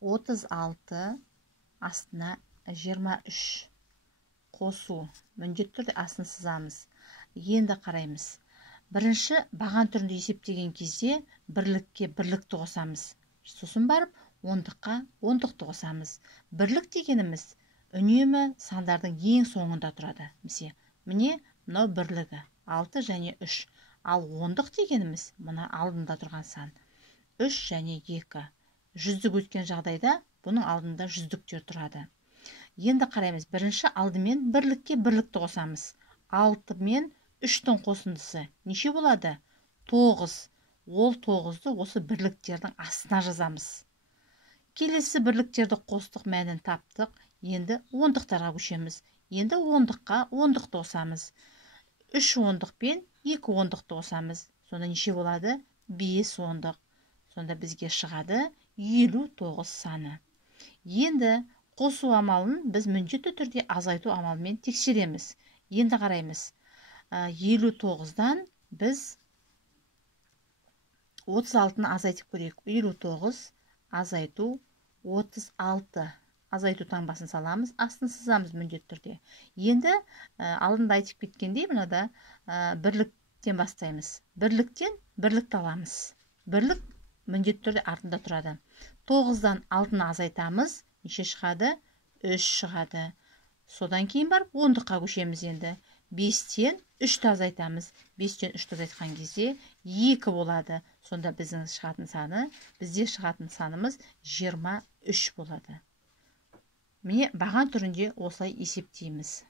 36 астына 23 қосу. Міндетті түрде астын сызамыз. Енді қараймыз. Бірінші баған түрінде есептеген кезде бірлікке бірлікті қосамыз. Сосын барып ондыққа ондықты қосамыз. Бірлік дегеніміз үнемі сандардың ең соңында тұрады. Міне, мынау бірлігі 6 және 3. Ал ондық дегеніміз мына алдында тұрған сан 3 және 2. Жүздік өткен жағдайда бұның алдында жүздіктер тұрады. Енді қараймыз. Бірінші алдымен бірлікке бірлікті қосамыз. 6 мен 3-тің қосындысы неше болады? 9. Ол 9-ды осы бірліктердің астына жазамыз. Келесі бірліктерді қостық, мәнін таптық. Енді ондықтарға көшеміз. Енді ондыққа ондықты қосамыз. 3 ондық пен 2 ондықты қосамыз. Сонда неше болады? 5 ондық. Сонда бізге шығады 59 саны. Енді қосу амалын біз міндетті түрде азайту амалымен тексереміз. Енді қараймыз. 59-дан біз 36-ны азайтып көрейік. 59 азайту 36. Азайту таңбасын саламыз, астын сызамыз міндетті түрде. Енді алдында айтып кеткендей, мынада бірліктен бастаймыз. Бірліктен бірлікті аламыз. Бірлік міндетті түрде артында тұрады. 9-дан 6-ны азайтамыз. Неше шығады? 3 шығады. Содан кейін барып ондыққа көшеміз енді. 5-тен 3-ті азайтамыз. 5-тен 3-ті азайтқан кезде 2 болады. Сонда бізде шығатын санымыз 23 болады. Міне баған түрінде осылай есептейміз.